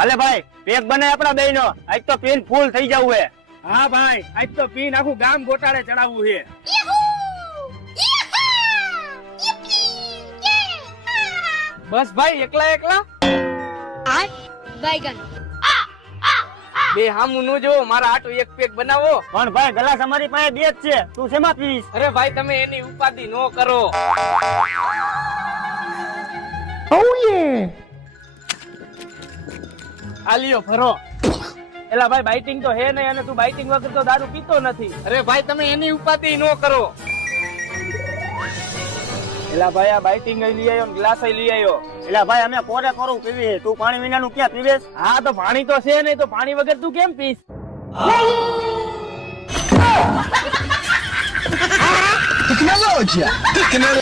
હાલે ભાઈ પેક બનાય આપડા બેયનો આજ તો પીન ફૂલ થઈ જવું હે હા ભાઈ આજ તો પીન આખું ગામ ગોટાળે ચડાવવું છે બસ ભાઈ એકલા એકલા बैगन બે હામું નો જો મારા આટો એક પેક બનાવો પણ ભાઈ ગ્લાસ અમારી પાસે બે જ છે તું શેમાં પીશ અરે ભાઈ તમે એની ઉપાધિ નો કરો આલિયો ફરો એલા ભાઈ બાઇટિંગ તો હે નહીં અને તું બાઇટિંગ વગર તો દારૂ પીતો નથી અરે ભાઈ તમે એની ઉપાધિ નો કરો એલા ભાઈ આ બાઇટિંગ લઈ આવ્યો ને ગ્લાસ લઈ આવ્યો એટલે ભાઈ અમે કોરે કોરું પીવી તું પાણી વિનાનું ક્યાં પીવેશ હા તો પાણી તો છે નહીં તો પાણી વગર તું કેમ પીશ Tecnologia! Tecnologia!